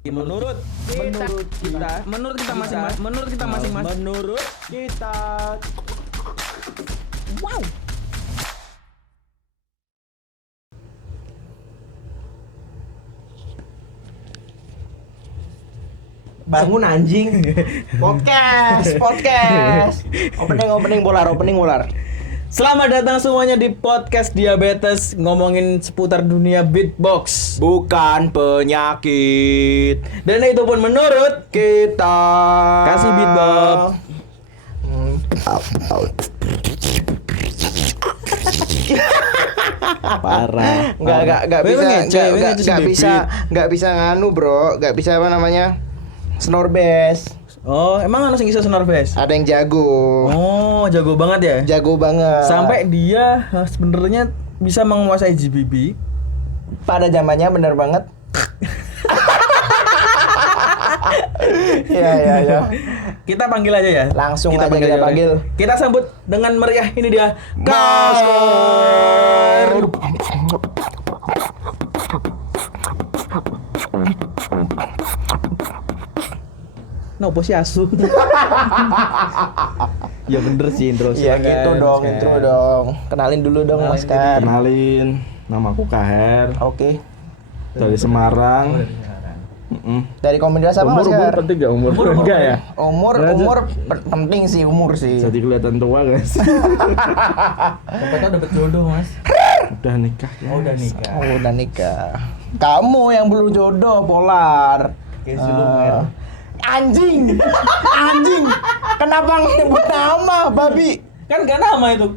Menurut kita masing-masing. Menurut kita. Wow. Bangun anjing. Podcast. Opening bolar. Selamat datang semuanya di podcast Diabetes, ngomongin seputar dunia beatbox. Bukan penyakit. Dan itu pun menurut Kita. kasih beatbox. Parah. Enggak bisa nganu, Bro. Enggak bisa apa namanya? Snore bass. Oh, emang harus bisa sonar bass? Ada yang jago. Oh, jago banget ya? Jago banget. Sampai dia sebenarnya bisa menguasai GBB. Pada zamannya bener banget. Ya. Kita panggil aja ya. Langsung kita panggil. Kita sambut dengan meriah, ini dia. Masker. Nopo sih asu. Ya bener sih intro. Iya gitu dong, intro dong. Kenalin dulu dong Mas Kar. Kenalin, namaku Kaher Oke. dari Semarang. Dari komunitas apa Umur Mas Kar? penting gak umur? Enggak ya? Umur penting sih, umur sih. Jadi kelihatan tua guys. Siapa tahu dapat jodoh, Mas. Udah nikah ya. Oh, udah nikah. Oh, udah nikah. Kamu yang belum jodoh, Polar. Anjing. Kenapa nyebut nama, babi? Kan gak nama itu.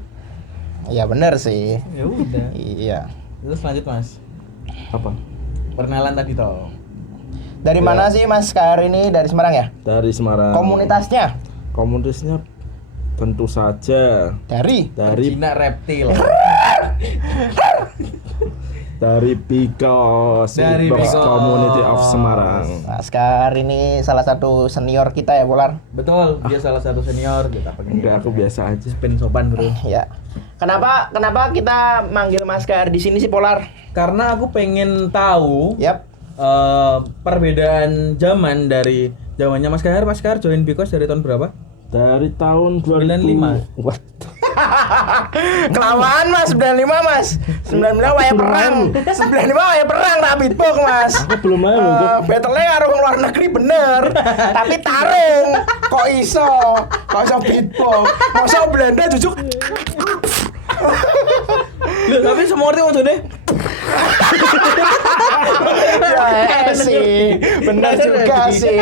Iya bener sih. Ya udah. Iya. Terus lanjut, Mas. Apa? Perkenalan tadi toh. Dari mana sih Mas Kar ini? Dari Semarang ya? Dari Semarang. Komunitasnya? Komunitasnya tentu saja Dari Cina reptil. dari Bikos Dari Beatbox Bikos. Community of Semarang. Mas Kar ini salah satu senior kita ya, Polar. Betul, dia salah satu senior kita panggil. Enggak, aku biasa aja. Spin sopan, Bro. Ya. Kenapa kita manggil Mas Kar di sini sih, Polar? Karena aku pengen tahu Yap. perbedaan zaman dari zamannya Mas Kahar join Bikos dari tahun berapa? Dari tahun 95. What? Kelamaan Mas, 95 Mas. 95 waya perang. 95 waya perang tak beatbox Mas. Aku belum main loh. Battle-nya karo luar negeri bener. Tapi tarung. Kok iso beatbox. Masa Belanda jujuk. Loh, tapi semua ngerti maksudnya. Ya sih. Bener juga sih.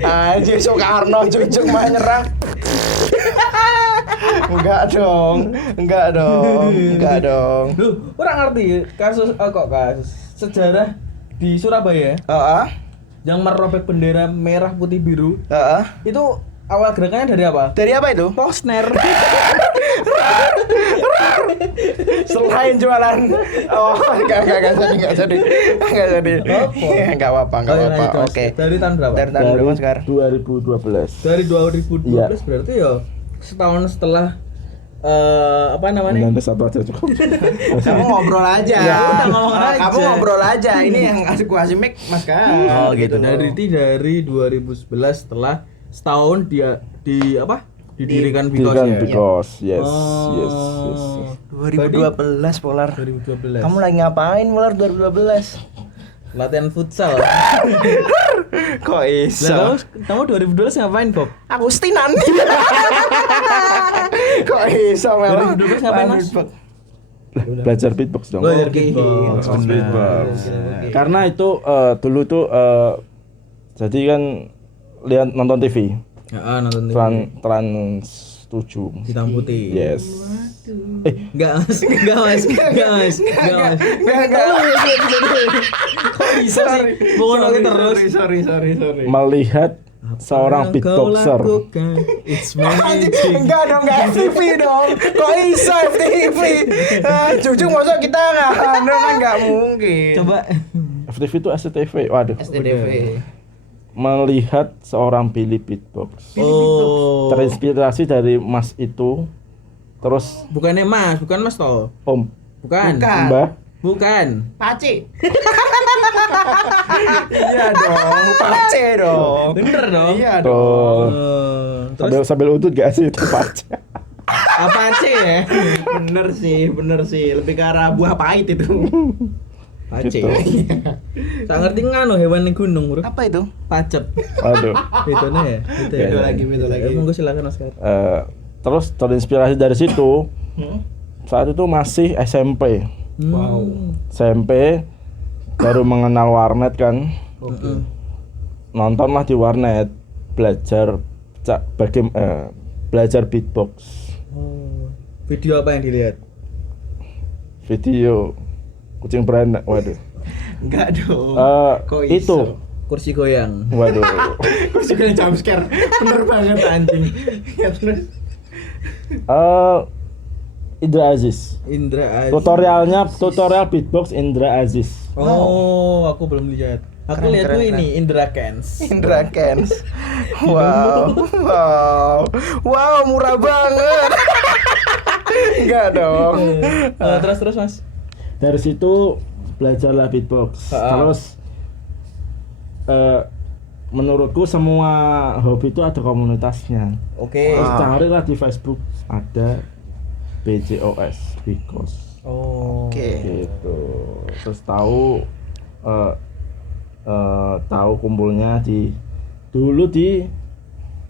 Anjir Soekarno jujuk mah nyerang. Enggak dong. Loh, orang ngerti kasus sejarah di Surabaya Heeh. yang merobek bendera merah putih biru. Heeh. Itu awal gerakannya dari apa? Dari apa itu? Posner. Selain jualan. Oh, enggak jadi. Enggak apa-apa. Oke. Dari tahun berapa? Dari tahun berapa sekarang? 2012. Dari 2012 Iya. berarti ya setahun setelah apa namanya? 91 aja cukup. Kamu ngobrol aja. Ya, udah ngomong aja. Kamu ngobrol aja. Ini yang kasih mic Mas Kar. Oh gitu. Dari 2011 setelah setahun dia didirikan Bikos ya. Bikos, yes. 2012 Polar. 2012. Kamu lagi ngapain Polar 2012? Latihan futsal. Kok Lah kamu 2012 ngapain, Bob? Agustinan. Kok iso Mel? 2012 ngapain, Mas? Belajar beatbox dong. Belajar beatbox. Beatbox. Oke. Karena itu dulu tuh jadi kan lihat nonton TV. Heeh, nonton TV. Trans 7. Hitam putih. Yes. Enggak, Mas. Kok bisa sih? Bohong terus. Sorry. Melihat seorang beatboxer. It's Anjing, magic. enggak dong, enggak FTV dong. Kok iso FTV? Jujur masa kita enggak mungkin. Coba. FTV itu SCTV. Waduh. STTV. Melihat seorang Billy beatbox. Oh. Terinspirasi dari Mas itu. Terus Bukan Mas toh. Om, Bukan. Bukan. Mbah, Bukan. Paci. Iya dong, pace dong. Bener dong. Iya Tuh. dong. Terus Sambil udut gak sih itu pace? apa sih ya? Bener sih. Lebih ke arah buah pahit itu. Pace. Gitu. Tak ngerti nganu hewan ning gunung, Bro. Apa itu? Pacet. Aduh. Itu nih ya. Itu ya. Beda lagi. Monggo silakan Mas. Terus terinspirasi dari situ. Saat itu masih SMP. Wow. SMP baru mengenal warnet kan. Oke. Nontonlah di warnet, belajar belajar beatbox. Oh. Video apa yang dilihat? Video kucing beranak. Waduh. Enggak dong. Kok Itu. Kursi goyang. Waduh. Kursi kena jump scare. Bener banget anjing. Ya terus. Indra Aziz. Indra Aziz. Tutorial beatbox Indra Aziz. Oh, aku belum lihat. Aku Keren, lihat tuh keren, ini Indra Kens. Indra Kens. Wow, murah banget. Enggak dong. Terus Mas. Dari situ belajarlah beatbox. Terus menurutku semua hobi itu ada komunitasnya. Oke. Terus carilah di Facebook ada BJOS Because. Oh. Oke. Gitu. Terus tahu kumpulnya dulu di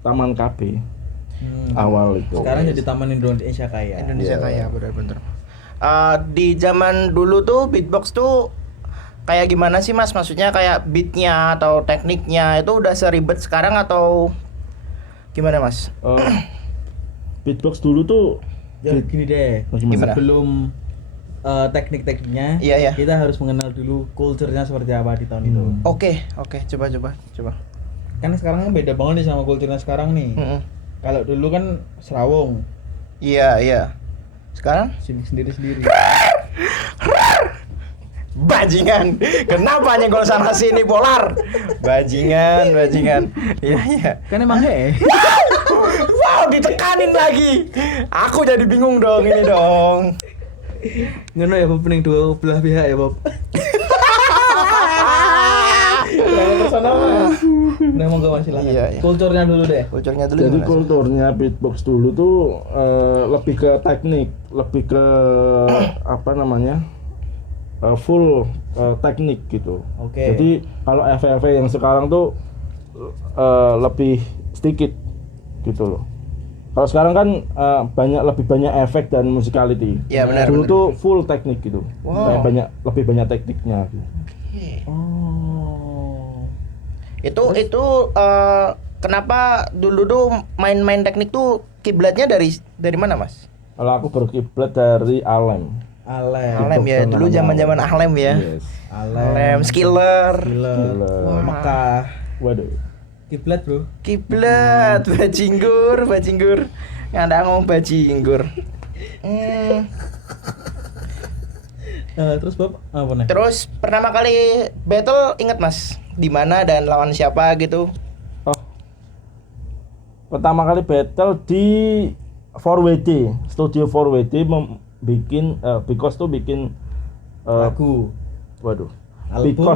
Taman KB awal itu. Sekarang jadi Taman Indonesia Kaya. Indonesia Kaya bener-bener. Di zaman dulu tuh beatbox tuh kayak gimana sih Mas? Maksudnya kayak beatnya atau tekniknya itu udah seribet sekarang atau gimana Mas? Beatbox dulu tuh Ya, gini deh. Gimana? Sebelum teknik-tekniknya, Iya. kita harus mengenal dulu culture-nya seperti apa di tahun itu. Oke, coba. Kan sekarang kan beda banget nih sama culture-nya sekarang nih. Kalau dulu kan serawung, Iya. Sekarang sibuk sendiri-sendiri. bajingan. Kenapa nyenggol sana sini Polar? Bajingan. Iya. Kan emang Wow, ditekanin lagi. Aku jadi bingung dong ini dong. ngono ya Bob, ning dua belah pihak ya Bob. Jangan kesana Mas. Nah, monggo Mas silakan. Iya. Kulturnya dulu deh. Kulturnya dulu Jadi gimana sih? kulturnya beatbox dulu tuh lebih ke teknik, lebih ke apa namanya? Full teknik gitu. Oke. Jadi kalau FV yang sekarang tuh lebih sedikit gitu loh. Kalau sekarang kan lebih banyak efek dan musicality. Iya, benar, Dulu benar. tuh full teknik gitu. Wow. Lebih banyak tekniknya. Gitu. Oh. Itu kenapa dulu tuh main-main teknik tuh kiblatnya dari mana Mas? Kalau aku berkiblat dari Alem. Alem ya, dulu zaman-zaman Alem ya. Yes. Alem, Skiller. Skiller. Wah. Mekah. Waduh. Kiblat, Bro. Kiblat, bajinggur. Nggak ngomong bajinggur. Terus Bob, apa nih? Terus pertama kali battle inget Mas? Di mana dan lawan siapa gitu? Oh. Pertama kali battle di 4WD, studio 4WD bikin Because tuh bikin Lagu. waduh. Album.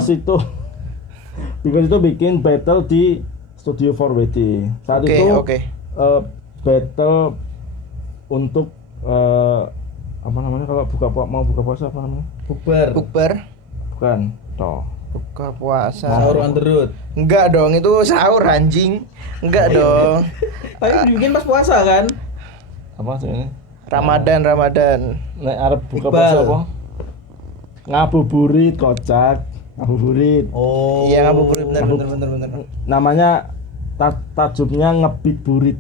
Because itu bikin battle di studio 4WD. Saat Oke, itu oke. Battle untuk apa namanya kalau mau buka puasa apa namanya? Bukber, Bukan. Toh. buka puasa. Sahur on the road. Enggak dong, itu sahur anjing. Enggak dong. Tapi dibikin pas puasa kan? Apa sih ini? Ramadan. Nek arep buka Iqbal. puasa apa? Ngabuburit kocak. Ngabuburit. Oh. Iya, ngabuburit bener. Namanya tajubnya ngebit burit.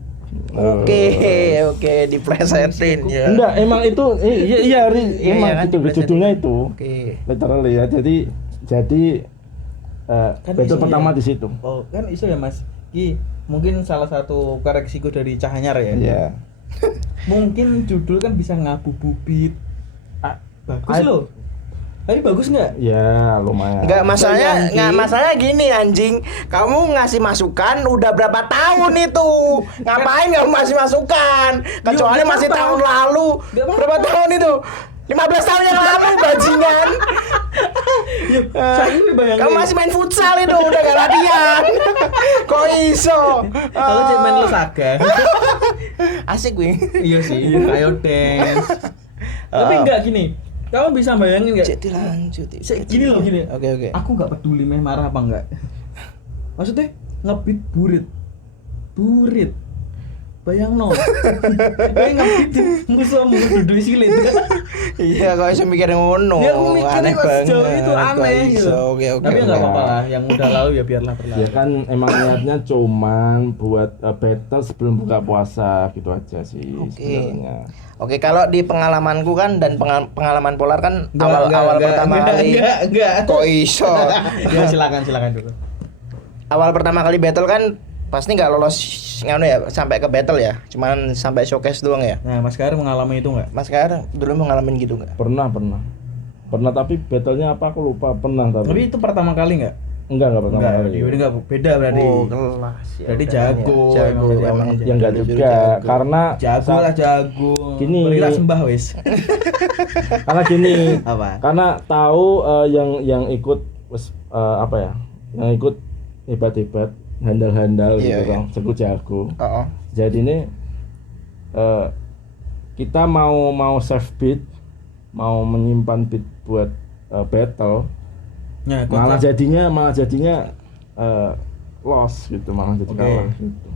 Oke, diplesetin ya. Enggak, emang itu iya Iya, emang kan, itu diplesetin. judulnya itu. Oke. Literally ya. Jadi Kan battle iso pertama ya. di situ. Oh, kan iso ya Mas. Mungkin salah satu koreksiku dari Cahanyar ya. Iya. Mungkin judul kan bisa ngabububit. Bagus loh. Tapi bagus nggak? Ya, lumayan. Enggak, masalahnya Anjing. masalahnya gini anjing. Kamu ngasih masukan udah berapa tahun itu? Ngapain kamu masih masukan? Kecuali nggak masih apa-apa. tahun lalu. Nggak apa-apa. Berapa tahun itu? 15 tahun yang lalu bajingan. Saya ini bayangin. Kamu masih main futsal itu udah gak latihan. Kok iso? Aku cuma main Losaga. Asik gue. Iya sih, ayo dance. Tapi enggak gini. Kamu bisa bayangin enggak? Jadi lanjut. Gini loh gini. Oke. Aku enggak peduli meh marah apa enggak. Maksudnya ngebeat burit. Bayang no. Bayang ngebeat musuhmu duduk silit. Iya, kok iso mikir ngono. Ya aku mikirnya kok sejauh itu aneh gitu. Oke. Tapi enggak apa-apa lah, yang udah lalu ya biarlah berlalu. Ya kan emang niatnya cuman buat battle sebelum buka puasa gitu aja sih sebenarnya. Oke, kalau di pengalamanku kan dan pengalaman Polar kan awal pertama kali. Enggak. Kok iso? Ya silakan dulu. Awal pertama kali battle kan pasti nggak lolos nganu ya sampai ke battle ya, cuman sampai showcase doang ya. Nah, Mas Kahar mengalami itu enggak? Mas Kahar dulu mengalami gitu nggak? Pernah tapi battlenya apa aku lupa Tapi itu pertama kali enggak? enggak pertama Enggak, kali. Jadi enggak beda berarti. Oh, kelas ya. Berarti udah, jago, emang Ya enggak juga karena jago. Gini. Berilah sembah wis. karena gini. Apa? Karena tahu yang ikut apa ya? Yang ikut hebat-hebat, handal-handal Iya, gitu kan, jago. Oh. Jadi ini kita mau save beat, mau menyimpan beat buat battle, Ya, malah jadinya loss gitu, malah jadi Oke. kalah gitu.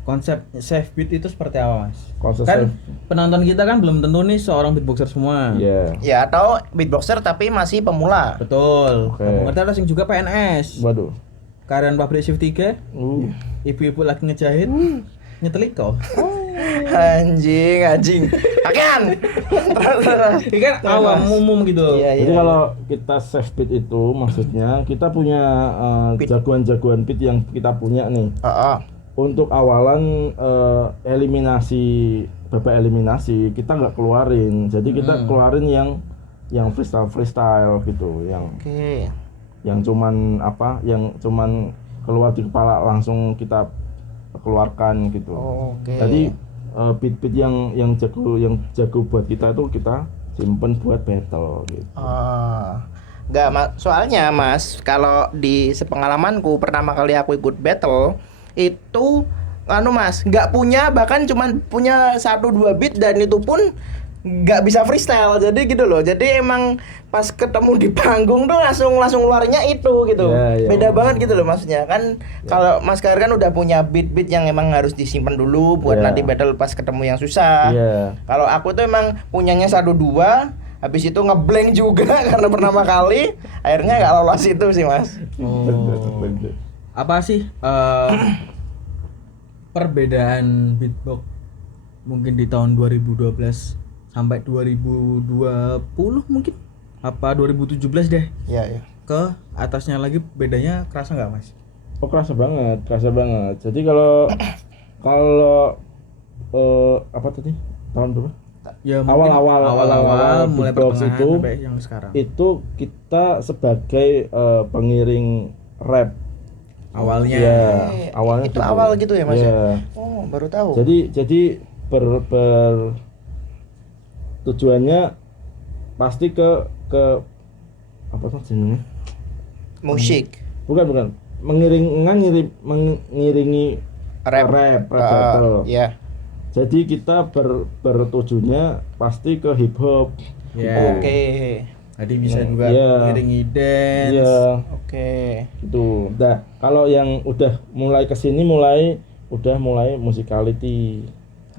Konsep save beat itu seperti apa, Mas? Konsep Kan save, penonton kita kan belum tentu nih seorang beatboxer semua. ya. Ya atau beatboxer tapi masih pemula. Betul. Oke. Kamu ngerti ada sing juga PNS. Waduh. Karyawan pabrik shift 3, ibu-ibu lagi ngejahit, nyetelik kok. Anjing. Pakaian. Ini kan awam umum gitu. Iya. Jadi kalau kita save beat itu maksudnya kita punya jagoan-jagoan beat yang kita punya nih. Untuk awalan babak eliminasi kita nggak keluarin, jadi kita keluarin yang freestyle gitu, Oke. yang cuman keluar di kepala langsung kita keluarkan gitu. Oke. Jadi beat-beat yang jago buat kita itu kita simpen buat battle gitu. Enggak, soalnya Mas, kalau di sepengalamanku pertama kali aku ikut battle itu Mas, nggak punya, bahkan cuman punya 1-2 beat dan itu pun nggak bisa freestyle. Jadi gitu loh. Jadi emang pas ketemu di panggung tuh langsung luarnya itu gitu. Ya. Beda banget gitu loh maksudnya. Kan kalau Mas Kahar kan udah punya beat-beat yang emang harus disimpan dulu buat Ya. nanti battle pas ketemu yang susah. Iya. Kalau aku tuh emang punyanya 1-2, habis itu ngeblank juga karena pertama kali, akhirnya nggak lolos itu sih Mas. Bener. Apa sih perbedaan beatbox mungkin di tahun 2012 sampai 2020 mungkin apa 2017 deh Iya. ke atasnya lagi, bedanya kerasa nggak, Mas? Oh, kerasa banget. Jadi kalau apa tadi? Tahun berapa? Ya Awal-awal mulai beatbox pertengahan itu, sampai yang sekarang. Itu kita sebagai pengiring rap. Awalnya. Ya, awalnya Itu awal gitu ya Mas ya. Oh, baru tahu. Jadi tujuannya pasti ke apa tuh jenisnya? Musik. Bukan. Mengiringi Rap. battle. Ya. Jadi kita bertujuannya pasti ke hip hop. Ya. Oke. Jadi bisa juga Iya. ngiringi dance. Iya, Oke. itu. Nah, kalau yang udah mulai kesini udah mulai musicality.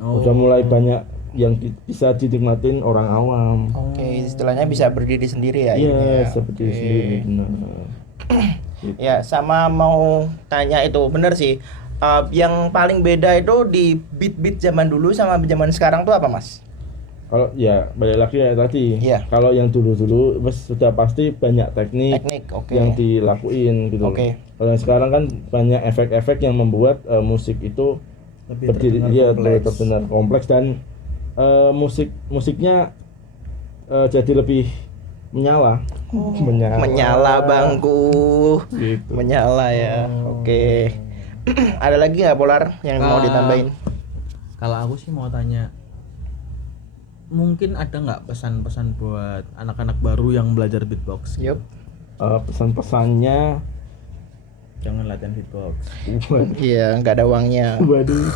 Oh. Udah mulai banyak yang bisa dinikmatin orang awam. Oke, istilahnya bisa berdiri sendiri ya. Iya, ini ya. seperti Oke. sendiri benar. Ya, sama mau tanya itu bener sih. Yang paling beda itu di beat-beat zaman dulu sama zaman sekarang tuh apa, Mas? Kalau ya balik lagi ya tadi. Iya. Kalau yang dulu sudah pasti banyak teknik Oke. yang dilakuin gitu. Oke. Kalau yang sekarang kan banyak efek-efek yang membuat musik itu Lebih berdiri terdengar kompleks. terdengar kompleks dan musiknya jadi lebih menyala. Menyala bangku. Gitu. Menyala ya. Oke. Ada lagi nggak Polar yang mau ditambahin? Kalau aku sih mau tanya, mungkin ada nggak pesan-pesan buat anak-anak baru yang belajar beatbox? Yup. Pesan-pesannya, Jangan latihan beatbox. Iya, nggak ada uangnya. waduh,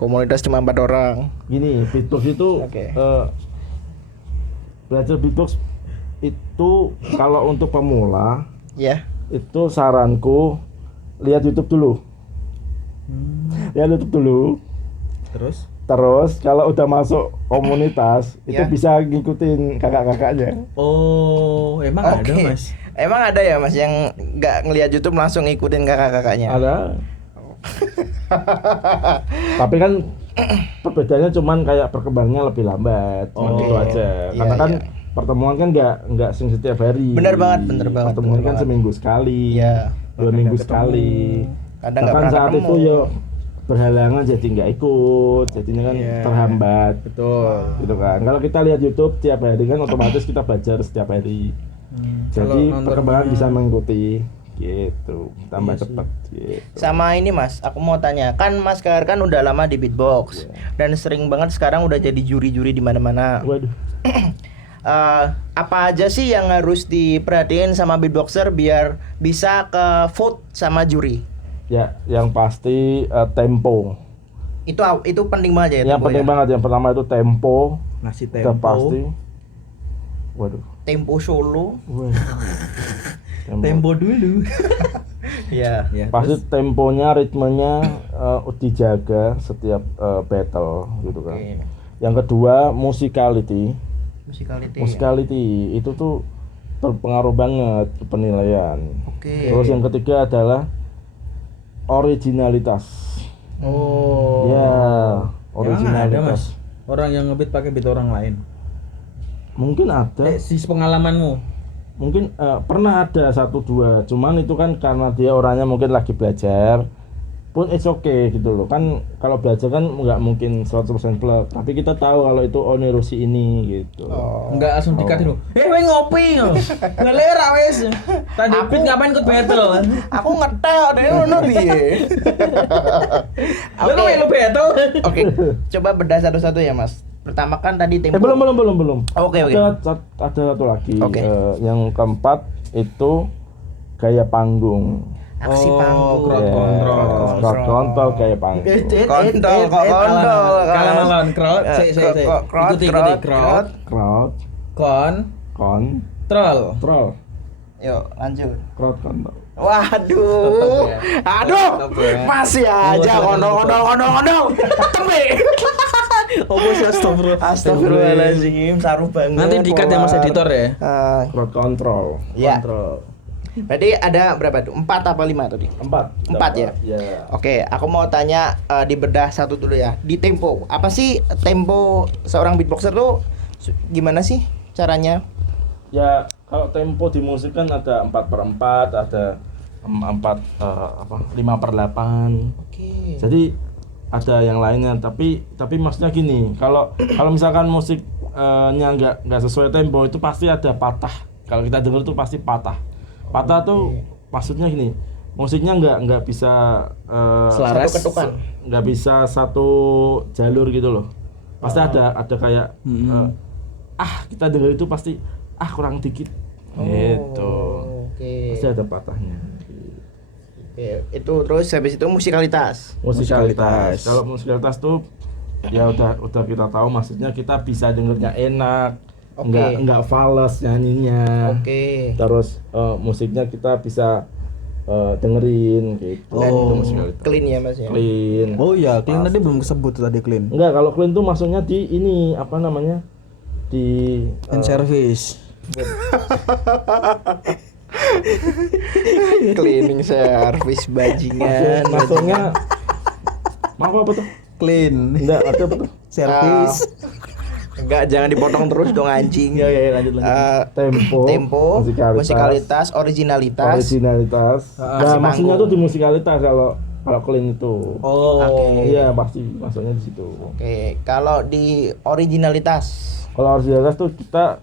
Komunitas cuma 4 orang. gini, beatbox itu Oke. belajar beatbox itu kalau untuk pemula Ya. itu saranku lihat YouTube dulu. Lihat YouTube dulu. Terus? Terus kalau udah masuk komunitas itu Ya. bisa ngikutin kakak-kakaknya. Oh, emang ada Oke. Mas? Emang ada ya Mas yang nggak ngelihat YouTube langsung ngikutin kakak-kakaknya? Ada. Tapi kan perbedaannya cuman kayak perkembangannya lebih lambat, cuman Oh, gitu aja. iya, Karena kan iya. pertemuan kan nggak setiap hari. Bener banget, bener banget, Pertemuan bener kan banget. seminggu sekali, Iya. 2 minggu sekali. Kadang nggak Bahkan pernah saat ketemu. itu yo berhalangan jadi nggak ikut, jadinya kan Iya. terhambat. Betul. Gitu kan. Kalau kita lihat YouTube tiap hari kan otomatis kita belajar setiap hari. Jadi perkembangan bisa mengikuti gitu, tambah Iya sih. cepat gitu. Sama ini Mas, aku mau tanya, kan Mas Kahar kan udah lama di beatbox dan sering banget sekarang udah jadi juri-juri di mana-mana. Waduh. Apa aja sih yang harus diperhatiin sama beatboxer biar bisa ke vote sama juri? Ya, yang pasti tempo. Itu penting banget ya. Yang tempo penting ya? banget yang pertama itu tempo, Ngasih udah tempo. pasti. Waduh. Tempo solo. Tempo dulu. Ya. Ya, Pasti terus? temponya, ritmenya dijaga setiap battle gitu kan. Oke. Yang kedua musicality. Musicality. Musicality itu tuh berpengaruh banget ke penilaian. Oke. Terus yang ketiga adalah originalitas. Oh. Ya, Emang ada originalitas. Mas? Orang yang ngebeat pakai beat orang lain. Mungkin ada. Sis pengalamanmu. Mungkin pernah ada 1-2, cuman itu kan karena dia orangnya mungkin lagi belajar pun it's okay gitu loh. Kan kalau belajar kan nggak mungkin 100% plek, tapi kita tahu kalau itu nirusi ini gitu. Enggak langsung dikat dulu. Weh ngopi yo. Galera wis. Tadi beat ngapain ikut battle? Aku ngetel deh ngono piye. Lu kok melu battle? Oke, coba bedah satu-satu ya Mas. Pertama kan tadi tempo. Belum. Oke. Ada satu lagi. Oke. Yang keempat itu gaya panggung. Aksi Oh, panggung. crowd control. Crowd control gaya panggung. Kontol, kok kontol. Kalah crowd. Ikuti crowd. Crowd Control. control. Yuk, lanjut. Crowd control. Waduh. Tetep ya. Aduh. Tetep ya. Masih aja kondol. Tempe. Oh, bos astagfirullah. Astagfirullahaladzim, saru banget. Nanti dikat ya Mas editor ya. Crowd control. Ya. Control. Berarti ada berapa tuh? 4 apa 5 tadi? 4 ya? Ya. Oke, aku mau tanya di bedah satu dulu ya. Di tempo, apa sih tempo seorang beatboxer tuh gimana sih caranya? Ya, kalau tempo di musik kan ada 4/4, ada 5/8. Oke. Jadi ada yang lainnya, tapi maksudnya gini, kalau misalkan musiknya nggak sesuai tempo itu pasti ada patah. Kalau kita dengar tuh pasti patah. Patah tuh maksudnya gini, musiknya nggak bisa Selaras. Satu ketukan. nggak bisa satu jalur gitu loh. Pasti ada kayak kita dengar itu pasti kurang dikit gitu. Oke. Pasti ada patahnya. Oke, itu terus habis itu musikalitas. Musikalitas. Kalau musikalitas tuh ya udah kita tahu, maksudnya kita bisa dengernya enak, Oke. nggak fals nyanyinya. Oke. Terus musiknya kita bisa dengerin gitu. Dan Itu musikalitas. clean ya Mas ya. Clean. Oh iya, clean tadi belum kesebut tuh tadi clean. Enggak, kalau clean tuh maksudnya di ini apa namanya? Di And service. Cleaning service bajingan. maksudnya apa tuh? Clean. Enggak, ada apa tuh? Service. Enggak, jangan dipotong terus dong anjing. Ya lanjut. Tempo, musikalitas, originalitas. Nah, maksudnya tuh di musikalitas kalau clean itu. Oh. Iya, pasti maksudnya di situ. Oke, kalau di originalitas. Kalau originalitas tuh kita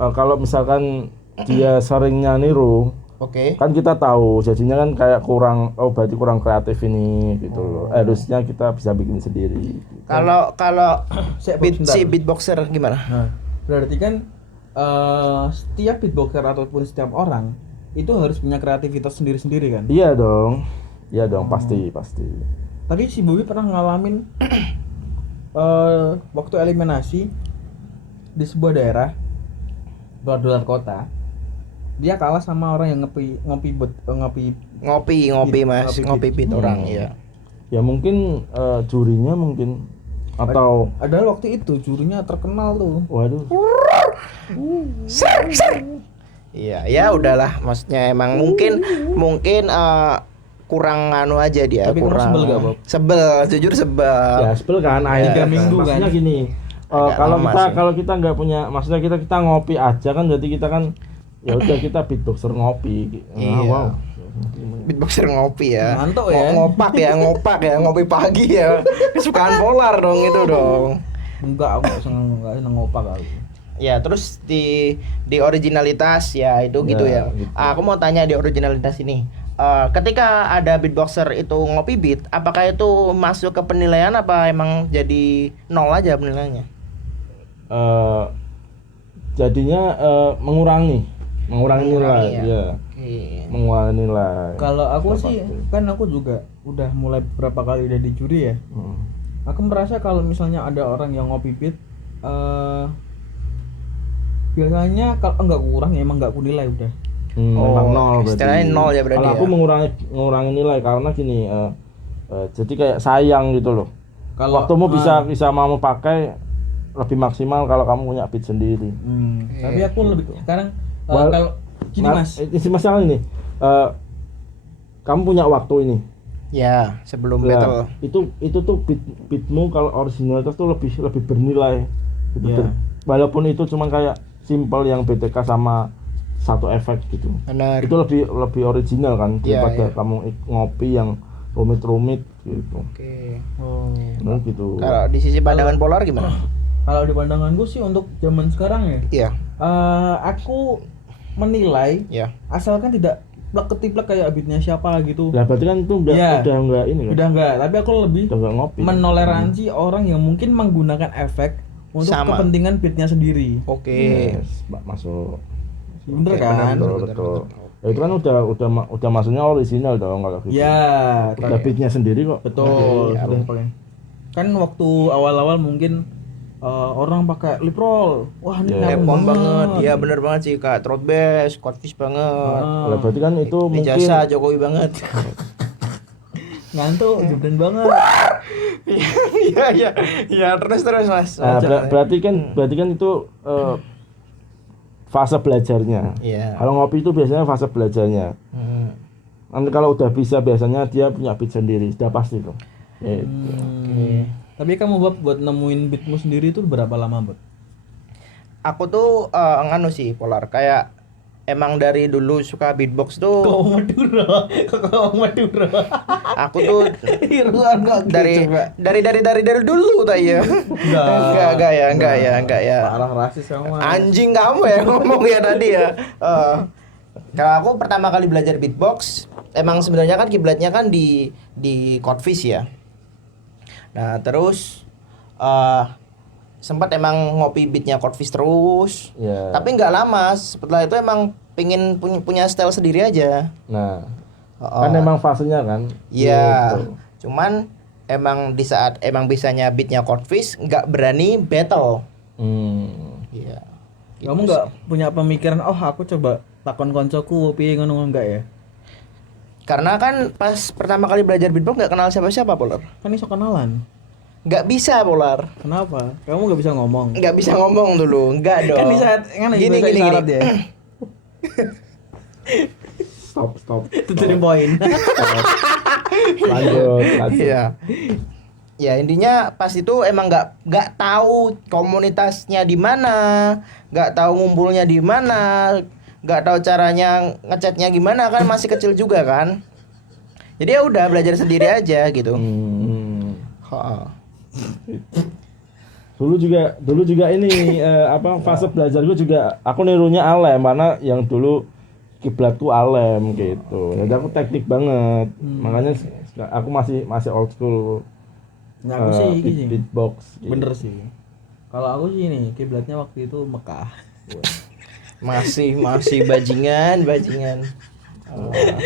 kalau misalkan dia seringnya niru, Oke. Kan kita tahu jadinya kan kayak kurang, oh berarti kurang kreatif ini gitu loh. Harusnya kita bisa bikin sendiri. Kalau Sebentar. si beatboxer gimana? Nah, berarti kan setiap beatboxer ataupun setiap orang itu harus punya kreativitas sendiri-sendiri kan. Iya dong. Iya dong, pasti. Tapi si Bobby pernah ngalamin waktu eliminasi di sebuah daerah luar kota, dia kalah sama orang yang ngopi Ngopi Mas, Ngopi ngopi beat orang ya. Ya mungkin jurinya mungkin atau ada waktu itu jurinya terkenal tuh. waduh. Iya, ya udahlah, maksudnya emang mungkin kurang anu aja dia. Tapi kamu kurang sebel gak, Bob? Sebel, jujur sebel. Ya sebel kan akhirnya 3 minggu kan. maksudnya gini. Agak Kalau lama kita sih. kalau kita nggak punya, maksudnya kita ngopi aja kan, jadi kita kan ya udah kita beatboxer ngopi. Iya. Wow. Beatboxer ngopi ya. Mantap ya. Ngopak ya, ngopi pagi ya. Kesukaan Polar dong itu dong. Enggak, aku enggak seneng ngopak aku. Ya, terus di originalitas ya itu gitu Ya, ya. gitu. Aku mau tanya di originalitas ini. Ketika ada beatboxer itu ngopi beat, apakah itu masuk ke penilaian apa emang jadi 0 aja penilaiannya? Jadinya mengurangi nilai, ya. ya. Oke. Mengurangi nilai. Kalau aku Pasti. sih kan aku juga udah mulai beberapa kali udah di juri ya. Aku merasa kalau misalnya ada orang yang ngopi beat biasanya kalau enggak kurang ya emang enggak aku nilai udah. Memang nol berarti. istilahnya 0 ya berarti Kalau aku ya. mengurangi nilai karena gini, jadi kayak sayang gitu loh. Kalau Waktumu bisa mau pakai lebih maksimal kalau kamu punya beat sendiri. tapi aku lebih sekarang Wal- kalau gini Mas. Isi masalah ini, kamu punya waktu ini. Ya, sebelum Nah, battle. itu tuh beatmu kalau originalitas tuh lebih bernilai. Gitu. Iya. Walaupun itu cuma kayak simple yang BTK sama satu efek gitu. Benar. Itu lebih original kan Iya, daripada iya. kamu ngopi yang rumit gitu. Oke. Oh. Nah, gitu. Kalau di sisi pandangan Polar gimana? Kalau di pandanganku sih untuk zaman sekarang ya, Iya. aku menilai Ya. asalkan tidak plek-ketiplek kayak beatnya siapa gitu. Lah berarti kan itu Iya. udah enggak ini kan. Udah enggak, tapi aku lebih Udah enggak ngopi. menoleransi orang yang mungkin menggunakan efek untuk Sama. kepentingan beatnya sendiri. Oke. Yes, masuk. Bener Oke, kan? Betul. Ya, itu kan udah maksudnya original dong kalau gitu. Ya, Udah beatnya sendiri kok. betul. Oke, Udah paling. Kan waktu awal-awal mungkin orang pakai lip roll. Wah, ini Ya, nyaman Lepon banget. Iya bener banget sih Kak. Throat bass, codfish banget. Lah berarti kan itu mungkin Ijazah Jokowi banget. Ngantuk, jebren banget. Iya, terus Mas. nah, berarti kan itu fase belajarnya. Iya. Kalau ngopi itu biasanya fase belajarnya. Nanti kalau udah bisa biasanya dia punya beat sendiri, sudah pasti tuh. Gitu. Tapi kamu buat nemuin beatmu sendiri itu berapa lama, Bot? Aku tuh nganu sih Polar kayak emang dari dulu suka beatbox tuh. Kau Madura. Aku tuh dari dulu tak ya. Enggak ya. Parah rasis kamu. Anjing kamu ya ngomong ya tadi ya. Kalau aku pertama kali belajar beatbox, emang sebenarnya kan kiblatnya kan di Codfish ya. Nah terus sempat emang ngopi beatnya Codfish terus. Ya. Tapi nggak lama. Setelah itu emang pengen punya style sendiri aja. Nah, Oh. kan emang fasenya kan. Iya. Gitu. Cuman emang di saat emang bisanya beatnya Codfish nggak berani battle. Iya. Kamu nggak punya pemikiran, oh aku coba takon koncoku piye ngono enggak ya? Karena kan pas pertama kali belajar beatbox nggak kenal siapa-siapa Polar. Kan iso kenalan. Nggak bisa Polar. Kenapa? Kamu nggak bisa ngomong. Nggak bisa ngomong dulu. Nggak dong. Kan di saat kan gini. ya. Stop. Itu the point. Lanjut. Iya. Ya intinya pas itu emang nggak tahu komunitasnya di mana, nggak tahu ngumpulnya di mana, nggak tahu caranya ngechatnya gimana kan masih kecil juga kan. Jadi ya udah belajar sendiri aja gitu. Ha. Dulu juga ini fase belajar gue juga aku nirunya Ale, mana yang dulu kiblatku Alem gitu. Jadi aku teknik banget. Makanya aku masih old school. Nah, aku sih iki sih. Beatbox. Gitu. Bener sih. Kalau aku sih nih kiblatnya waktu itu Mekah. Masih bajingan.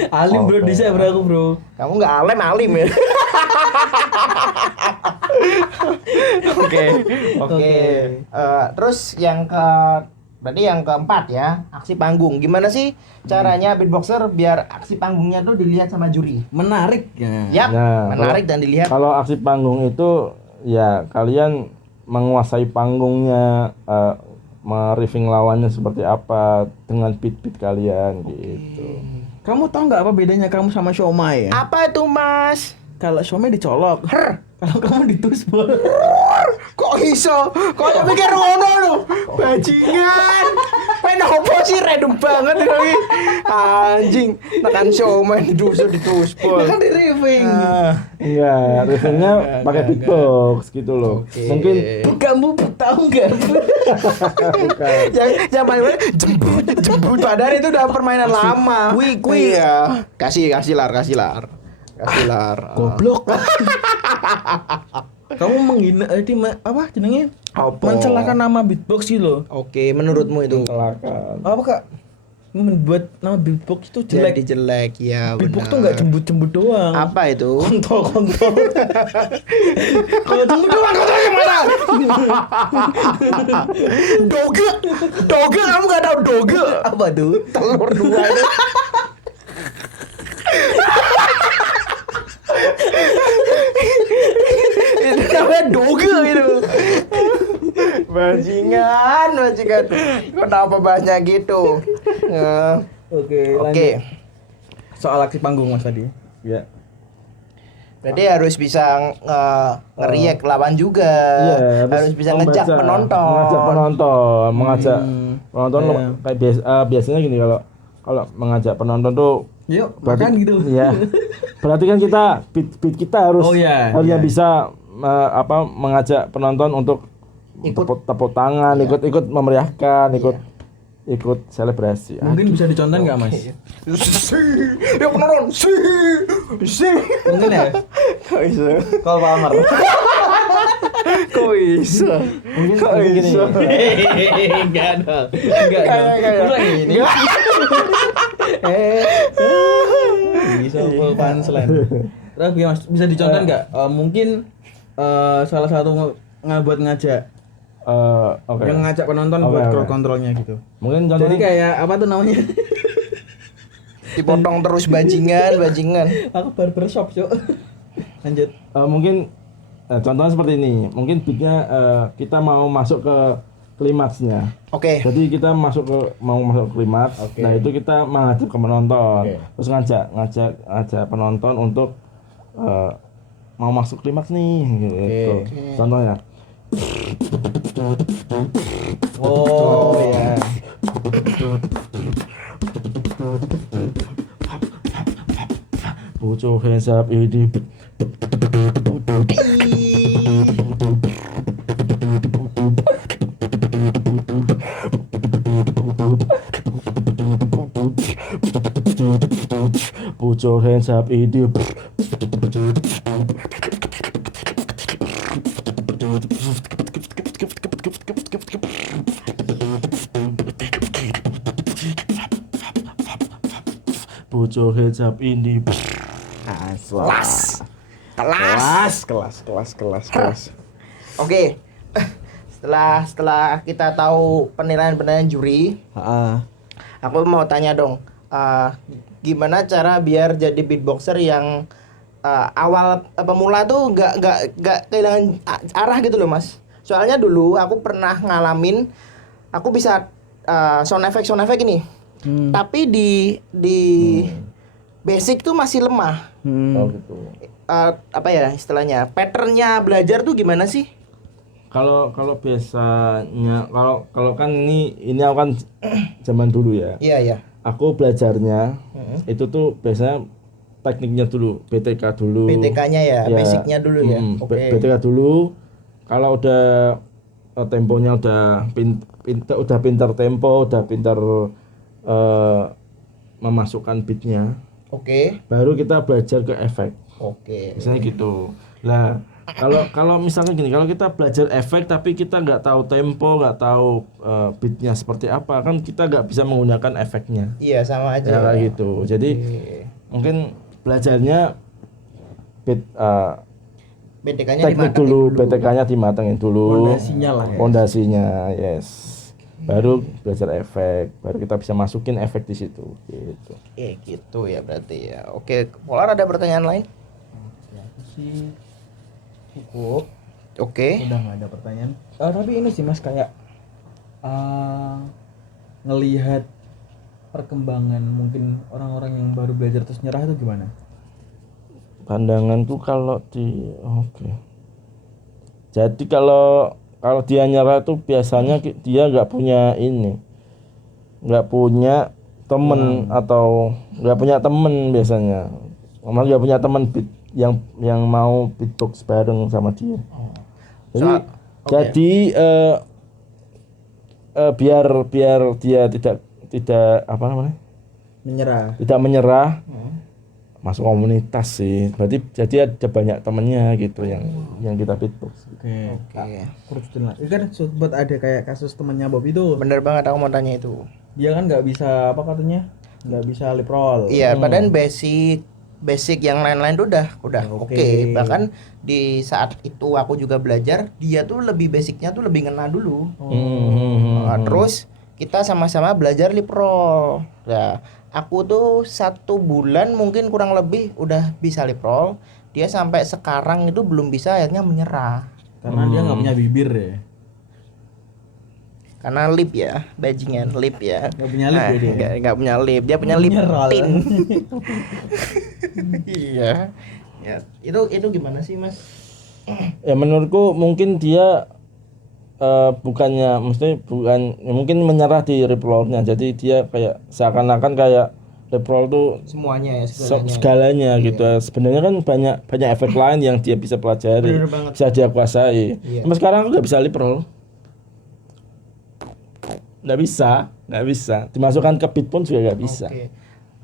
Alim bro, Oke. bisa bro aku bro. Kamu nggak alim ya? Oke. Oke. Terus berarti yang keempat ya, aksi panggung. Gimana sih caranya beatboxer biar aksi panggungnya tuh dilihat sama juri? Menarik ya. Yap, Nah, menarik dan dilihat. Kalau aksi panggung itu ya kalian menguasai panggungnya, meriffing lawannya seperti apa dengan beat kalian gitu. Kamu tahu nggak apa bedanya kamu sama Siomay ya? Apa itu, Mas? Kalau Siomay dicolok, kalau kamu ditusbol. Kok iso? Kok ya mikir ngono lho? Bajingan. Pengen opo sih random banget ini. Anjing, tekan showman dituspol. Kan di riffing. Enggak, riffingnya pakai beatbox gitu loh. Mungkin Kamu tahu nggak? yang paling jembut padahal itu udah permainan lama. Kui. Iya. Kasih lar. Goblok. Kamu menghina apa jenenge? Apa? Mencelakakan nama beatbox sih loh. Oke, menurutmu itu kecelakaan. Apa kak? Membuat nama beatbox itu jelek. jadi jelek ya. Beatbox tuh benar. nggak jembut-jembut doang. Apa itu? Kontol. Kalau jembut doang kontolnya mana? Doge kamu gak tahu doge? Apa tuh? Telur dua itu. Itu namanya doge itu. Bajingan. Kenapa bahasnya gitu? Oke. Oke. Soal aksi panggung mas tadi. Ya. Berarti harus bisa ngeriak lawan juga. Iya, harus bisa ngejak penonton. Mengajak penonton Iya. kayak biasanya gini kalau mengajak penonton tuh Yuk, makan gitu. Iya. Berarti kan kita beat kita harus Oh, iya, harusnya iya. bisa mengajak penonton untuk Ikut. tepuk tangan, ikut memeriahkan, ikut selebrasi. Mungkin bisa dicontoh nggak mas? Ya penonton. Mungkin ya. Kok bisa? Kalau Palmer. Kok bisa? Mungkin gini. Enggak dong. Enggak dong. Kurang ini. Bisa full punchline. Terus bisa dicontoh nggak? Mungkin salah satu buat ngajak Oke. yang ngajak penonton Oke, buat oke. crowd controlnya gitu. Mungkin Jadi contohnya kayak apa tuh namanya? Dipotong terus bajingan. Aku barbershop cok. Lanjut. mungkin contohnya seperti ini. Mungkin beatnya kita mau masuk ke klimaksnya. Oke. Jadi kita mau masuk ke klimaks. Oke. Nah, itu kita mengajak ke penonton. Oke. Terus ngajak penonton untuk mau masuk klimaks nih gitu. Oke. Contohnya. Oh ya. Put your hands up in the Put your hands up in the Put your hands up in the Kelas. Oke. Setelah kita tahu penilaian juri, aku mau tanya dong, gimana cara biar jadi beatboxer yang awal pemula tuh nggak kehilangan arah gitu loh mas. Soalnya dulu aku pernah ngalamin, aku bisa sound effect ini, tapi di basic tuh masih lemah. Oh gitu. Apa ya istilahnya? Patternnya belajar tuh gimana sih? Kalau biasanya kalau kan ini aku kan zaman dulu ya. Iya. Aku belajarnya itu tuh biasanya tekniknya dulu, BTK dulu. BTK-nya ya, basicnya dulu ya. Oke. BTK dulu. Kalau udah temponya udah pinter tempo, udah pinter memasukkan beatnya, Oke. baru kita belajar ke efek. Oke. Misalnya gitu. Lah, kalau misalnya gini, kalau kita belajar efek tapi kita nggak tahu tempo, nggak tahu beatnya seperti apa, kan kita nggak bisa menggunakan efeknya. Iya, sama aja. Ya kayak gitu. Jadi mungkin belajarnya beat BTK-nya teknik dimatangin dulu, BTK-nya dimatengin dulu. Pondasinya lah ya. Pondasinya, yes. Baru belajar efek, baru kita bisa masukin efek di situ gitu. Gitu ya berarti ya. Oke, Polar ada pertanyaan lain? Aku sih cukup. Oke. Udah nggak ada pertanyaan. Tapi ini sih Mas kayak ngelihat perkembangan mungkin orang-orang yang baru belajar terus nyerah itu gimana? Pandanganku kalau oke. Jadi kalau dia nyerah tuh biasanya dia nggak punya nggak punya temen atau nggak punya temen biasanya, malah nggak punya temen beat yang mau beatbox bareng sama dia. Jadi biar dia tidak apa namanya, tidak menyerah, masuk komunitas sih. Berarti jadi ada banyak temennya gitu yang kita beatbox. Oke. Oke. Itu kan sempat ada kayak kasus temannya Bob itu. Bener banget aku mau tanya itu. Dia kan nggak bisa apa katanya? Nggak bisa lip roll. Iya, padahal basic yang lain-lain tuh udah oke. Bahkan di saat itu aku juga belajar, dia tuh lebih basicnya tuh lebih ngena dulu. Nah, terus kita sama-sama belajar lip roll. Nah, aku tuh 1 bulan mungkin kurang lebih udah bisa lip roll. Dia sampai sekarang itu belum bisa, akhirnya menyerah. Karena dia nggak punya bibir ya. Karena lip ya, bajingan lip ya. Nggak punya lip ya dia. Nggak punya lip, dia punya lip Menyerah. pin. Iya. Ya, itu gimana sih, Mas? Ya menurutku mungkin dia bukan ya mungkin menyerah di lip roll-nya. Jadi dia kayak seakan-akan kayak lip roll tuh Semuanya ya, segalanya gitu. Sebenarnya kan banyak efek lain yang dia bisa pelajari, Bener banget. bisa dia kuasai. Iya. Sampai sekarang aku nggak bisa lip roll. Nggak bisa. Dimasukkan ke beat pun juga nggak bisa. Oke.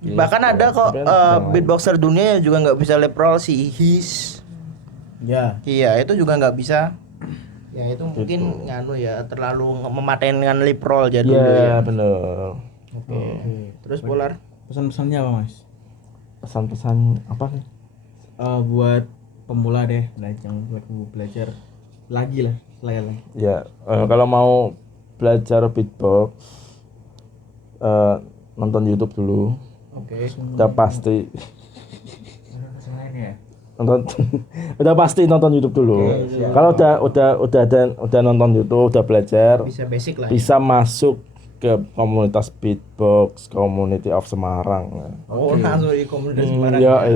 Gitu. Bahkan ada kok Tapi kan beatboxer dunia yang juga nggak bisa lip roll, si His. Ya. Iya, itu juga nggak bisa. Ya itu mungkin nganu ya, terlalu mematenkan lip roll aja dulu Iya ya. bener. Oke. Terus Polar? Pesan-pesannya apa Mas? Pesan-pesan apa nih? Buat pemula deh, yang belajar lagi lah, Ya kalau mau belajar beatbox nonton YouTube dulu. Oke. Udah pasti ya. udah pasti nonton YouTube dulu. Kalau udah nonton YouTube, udah belajar, Bisa basic lah. bisa masuk ke komunitas beatbox Community of Semarang. Oh, langsung di komunitas Semarang. Ya